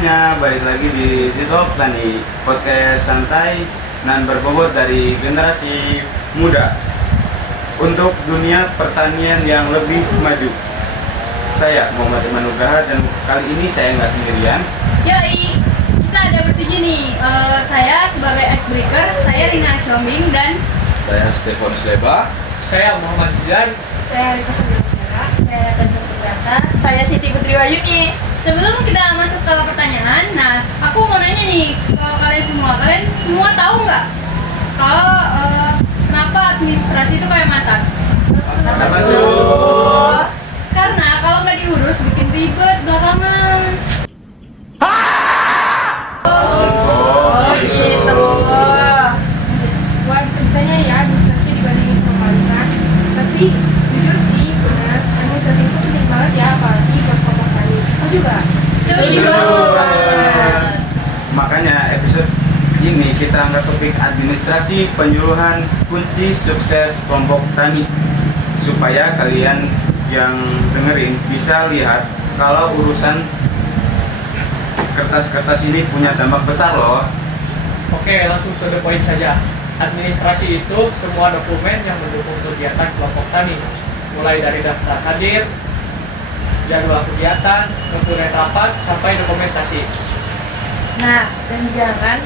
semuanya, balik lagi di Talk Tani, podcast santai dan berbobot dari generasi muda untuk dunia pertanian yang lebih maju. Saya Muhammad Iman Nugraha dan kali ini saya nggak sendirian. Yoi, kita ada bertujuh nih. Saya sebagai icebreaker, saya Rina Siombing dan Saya Stefanus Leba. Saya Muhammad Zidan. Saya Rika Sabilara, saya Kasih Putrata, saya Siti Putri Wayuni. sebelum kita masuk ke pertanyaan, nah aku mau nanya nih ke kalian semua tahu nggak kalau kenapa administrasi itu kayak mantan? Apa tuh? Karena kalau nggak diurus bikin ribet belakangan. Oh, Gitu. Wah, bisa-bisanya ya administrasi dibandingin sama mantan. Tapi jujur sih, benar, administrasi itu penting banget ya, apalagi buat kelompok tani. Oh juga. Setuju banget. Makanya episode ini kita angkat topik administrasi penyuluhan kunci sukses kelompok tani, supaya kalian yang dengerin bisa lihat kalau urusan kertas-kertas ini punya dampak besar loh. Oke, langsung to the point saja. Administrasi itu semua dokumen yang mendukung kegiatan kelompok tani, mulai dari daftar hadir, jadwal kegiatan, dokumen rapat, sampai dokumentasi. Nah, dan jangan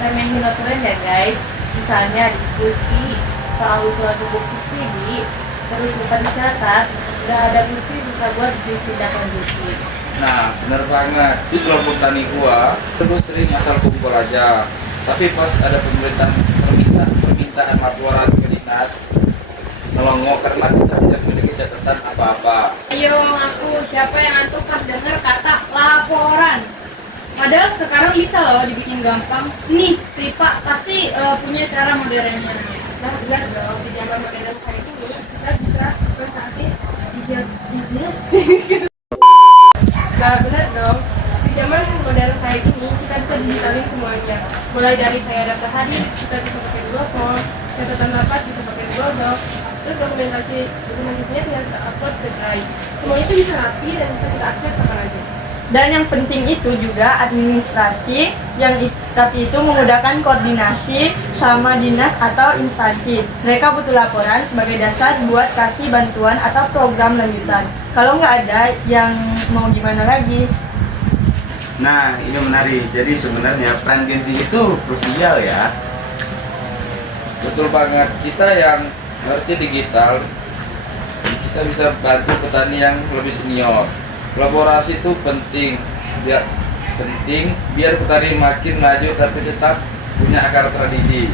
remehin aturan ya guys. Misalnya diskusi soal usulan pupuk subsidi, terus lupa dicatat, nggak ada bukti bisa buat ditindaklanjuti. Nah, bener banget. Di kelompok tani gua terus sering asal kumpul aja. Tapi pas ada permintaan laporan ke dinas, melongo karena kita tidak memiliki catatan apa-apa. Ayo ngaku siapa yang ngantuk pas denger kata laporan. Padahal sekarang bisa loh dibikin gampang. Nih, Ripa pasti punya cara modernnya. Nah, benar dong, di zaman modern kayak ini, kita bisa berarti Nah, benar dong. Di zaman modern kayak gini, kita bisa digitalin semuanya. Mulai dari kayak daftar hadir, kita bisa pakai Google Form, catatan rapat bisa pakai Google Doc, terus dokumentasinya tinggal kita upload ke Drive. Semua itu bisa rapi dan bisa kita akses kapan aja. Dan yang penting itu juga administrasi tapi itu memudahkan koordinasi sama dinas atau instansi. Mereka butuh laporan sebagai dasar buat kasih bantuan atau program lanjutan. Kalau nggak ada, yang mau gimana lagi? Nah, ini menarik. Jadi sebenarnya peran Gen Z itu krusial ya. Betul banget. Kita yang ngerti digital, kita bisa bantu petani yang lebih senior. Kolaborasi itu penting biar petani makin maju tapi tetap punya akar tradisi.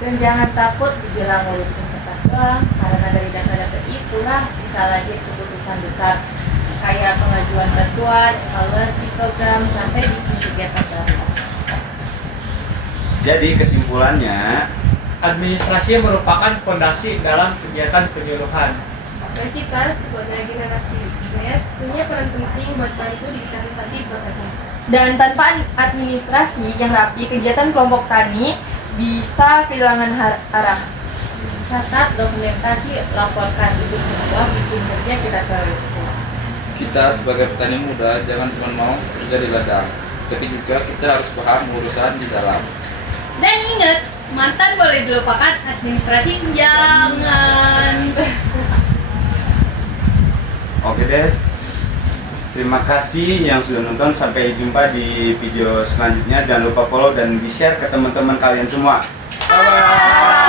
Dan jangan takut dibilang ngurusin kertas doang, karena dari data-data itulah bisa lagi keputusan besar kayak pengajuan bantuan, evaluasi program, sampai bikin kegiatan baru. Jadi kesimpulannya, Administrasi merupakan fondasi dalam kegiatan penyuluhan. Dan kita sebagai generasi Z punya peran penting buat bantu digitalisasi prosesnya. Dan tanpa administrasi yang rapi, kegiatan kelompok tani bisa kehilangan arah. Catat, dokumentasi, laporkan, itu semua bikin kerja kita terus. Kita sebagai petani muda jangan cuma mau kerja di ladang, tapi juga kita harus paham urusan di dalam. Dan ingat, mantan boleh dilupakan, administrasi jangan. oke deh. Terima kasih yang sudah nonton. Sampai jumpa di video selanjutnya. Jangan lupa follow dan di-share ke teman-teman kalian semua. Bye-bye.